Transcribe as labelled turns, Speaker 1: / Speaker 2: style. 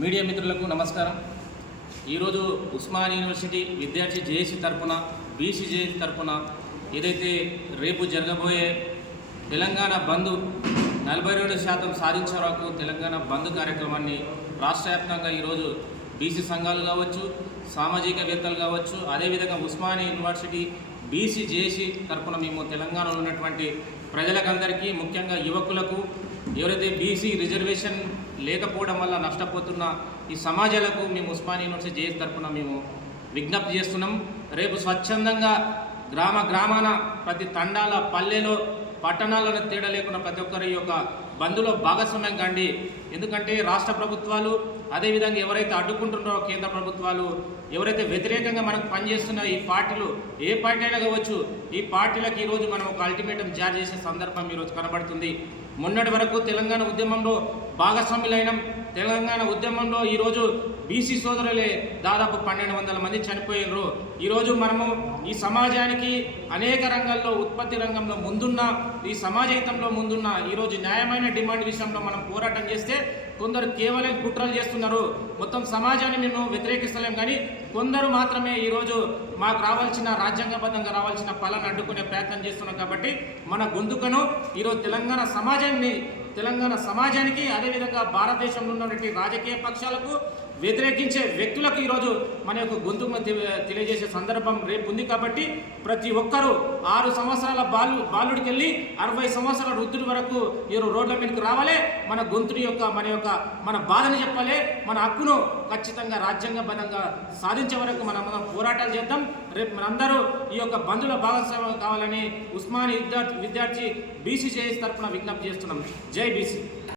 Speaker 1: Media మిత్రులకు నమస్కారం. ఈరోజు ఉస్మాన్ యూనివర్సిటీ విద్యార్థి జేఏసీ తరఫున బీసీ జేఏసీ తరపున ఏదైతే రేపు జరగబోయే తెలంగాణ బంద్ నలభై రెండు శాతం సాధించే వరకు తెలంగాణ బంద్ కార్యక్రమాన్ని రాష్ట్ర వ్యాప్తంగా ఈరోజు బీసీ సంఘాలు కావచ్చు సామాజికవేత్తలు కావచ్చు అదేవిధంగా ఉస్మానియా యూనివర్సిటీ బీసీ జేసీ తరపున మేము తెలంగాణలో ఉన్నటువంటి ప్రజలకందరికీ ముఖ్యంగా యువకులకు ఎవరైతే బీసీ రిజర్వేషన్ లేకపోవడం వల్ల నష్టపోతున్న ఈ సమాజాలకు మేము ఉస్మానియా యూనివర్సిటీ జేఎస్ తరఫున మేము విజ్ఞప్తి చేస్తున్నాం. రేపు స్వచ్ఛందంగా గ్రామ గ్రామాన ప్రతి తండాల పల్లెలో పట్టణాలను తేడా లేకుండా ప్రతి ఒక్కరి యొక్క బంధులో భాగస్వామ్యం కండి. ఎందుకంటే రాష్ట్ర ప్రభుత్వాలు అదేవిధంగా ఎవరైతే అడ్డుకుంటున్నారో కేంద్ర ప్రభుత్వాలు ఎవరైతే వ్యతిరేకంగా మనకు పనిచేస్తున్న ఈ పార్టీలు ఏ పార్టీ అయినా కావచ్చు ఈ పార్టీలకు ఈరోజు మనం ఒక అల్టిమేటం జారీ చేసే సందర్భం ఈరోజు కనబడుతుంది. మొన్నటి వరకు తెలంగాణ ఉద్యమంలో భాగస్వాములైన తెలంగాణ ఉద్యమంలో ఈరోజు బీసీ సోదరులే దాదాపు పన్నెండు వందల మంది చనిపోయినరు. ఈరోజు మనము ఈ సమాజానికి అనేక రంగాల్లో ఉత్పత్తి రంగంలో ముందున్న ఈ సమాజహితంలో ముందున్న ఈరోజు న్యాయమైన డిమాండ్ విషయంలో మనం పోరాటం చేస్తే కొందరు కేవలం కుట్రలు చేస్తున్నారు. మొత్తం సమాజాన్ని మేము వ్యతిరేకిస్తలేం కానీ కొందరు మాత్రమే ఈరోజు మాకు రావాల్సిన రాజ్యాంగబద్ధంగా రావాల్సిన ఫలాన్ని అడ్డుకునే ప్రయత్నం చేస్తున్నాం కాబట్టి మన గొంతుకను ఈరోజు తెలంగాణ సమాజాన్ని తెలంగాణ సమాజానికి అదేవిధంగా భారతదేశంలో ఉన్నటువంటి రాజకీయ పక్షాలకు వ్యతిరేకించే వ్యక్తులకు ఈరోజు మన యొక్క గొంతుకు తెలియజేసే సందర్భం రేపు ఉంది కాబట్టి ప్రతి ఒక్కరూ ఆరు సంవత్సరాల బాలు బాలుడికి వెళ్ళి అరవై సంవత్సరాల వృద్ధుడి వరకు ఈరోజు రోడ్ల మీదకి రావాలి. మన గొంతుని యొక్క మన యొక్క మన బాధను చెప్పాలి. మన హక్కును ఖచ్చితంగా రాజ్యాంగబద్ధంగా సాధించే వరకు మనం మనం పోరాటాలు చేద్దాం. రేపు మనందరూ ఈ యొక్క బంధుల భాగస్వామ్యం కావాలని ఉస్మాని విద్యార్థి విద్యార్థి బీసీ జేఎస్ తరఫున విజ్ఞప్తి చేస్తున్నాం. జై బీసీ.